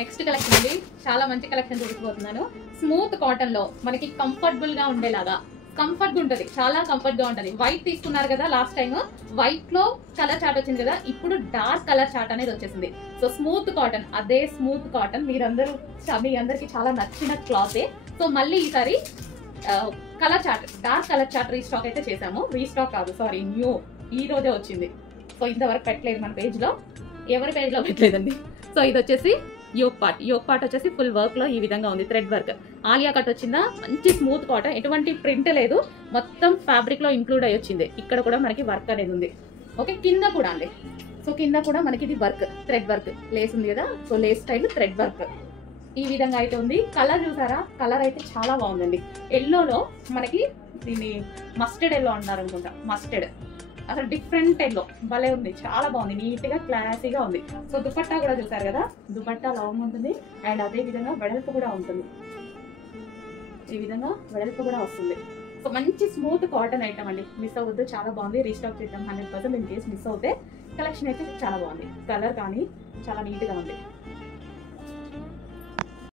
Next collection అండి, చాలా మంచి కలెక్షన్ చూపించబోతున్నాను. స్మూత్ కాటన్ లో మనకి కంఫర్టబుల్ గా ఉండేలాగా, కంఫర్ట్ గా ఉంటది, చాలా కంఫర్ట్ గా ఉంటది. వైట్ తీసుకున్నారు కదా లాస్ట్ టైం, వైట్ లో కలర్ చార్ట్ వచ్చింది కదా, ఇప్పుడు డార్క్ కలర్ చార్ట్ అనేది వచ్చేసింది. సో స్మూత్ కాటన్, అదే స్మూత్ కాటన్ మీ అందరికి చాలా నచ్చిన క్లాతే. సో మళ్ళీ ఈసారి colour chart, dark colour chart restock అయితే చేసాము. రీస్టాక్ కాదు, సారీ, న్యూ, ఈ రోజే వచ్చింది. సో ఇంతవరకు పెట్టలేదు మన పేజ్ లో, ఎవరి పేజ్ లో పెట్టలేదండి. సో ఇది వచ్చేసి యోక్ పార్ట్ వచ్చేసి ఫుల్ వర్క్ లో ఈ విధంగా ఉంది, థ్రెడ్ వర్క్. ఆలియా కట్ వచ్చిందా, మంచి స్మూత్ కాటన్, ఎటువంటి ప్రింట్ లేదు, మొత్తం ఫ్యాబ్రిక్ లో ఇంక్లూడ్ అయ్యి వచ్చింది. ఇక్కడ కూడా మనకి వర్క్ అనేది ఉంది. ఓకే, కింద కూడా అండి. సో కింద కూడా మనకి ఇది వర్క్, థ్రెడ్ వర్క్, లేస్ ఉంది కదా, so Lay's style thread work ఈ విధంగా అయితే ఉంది. కలర్ చూసారా, కలర్ అయితే చాలా బాగుందండి. ఎల్లోలో మనకి దీన్ని మస్టర్డ్ ఎల్లో అంటారు అనుకుంటా, మస్టర్డ్, అసలు డిఫరెంట్ ఎల్లో, భలే ఉంది, చాలా బాగుంది, నీట్ గా క్లాసీగా ఉంది. సో దుపట్టా కూడా చూసారు కదా, దుపట్టా లాంగ్ ఉంటుంది అండ్ అదే విధంగా వెడల్పు కూడా ఉంటుంది, ఈ విధంగా వెడల్పు కూడా వస్తుంది. సో మంచి స్మూత్ కాటన్ ఐటమ్ అండి, మిస్ అవ్వద్దు, చాలా బాగుంది. రీస్టాక్ చేద్దాం 100%. ఇన్ కేసు మిస్ అవుతే కలెక్షన్ అయితే చాలా బాగుంది, కలర్ కానీ చాలా నీట్ గా ఉంది.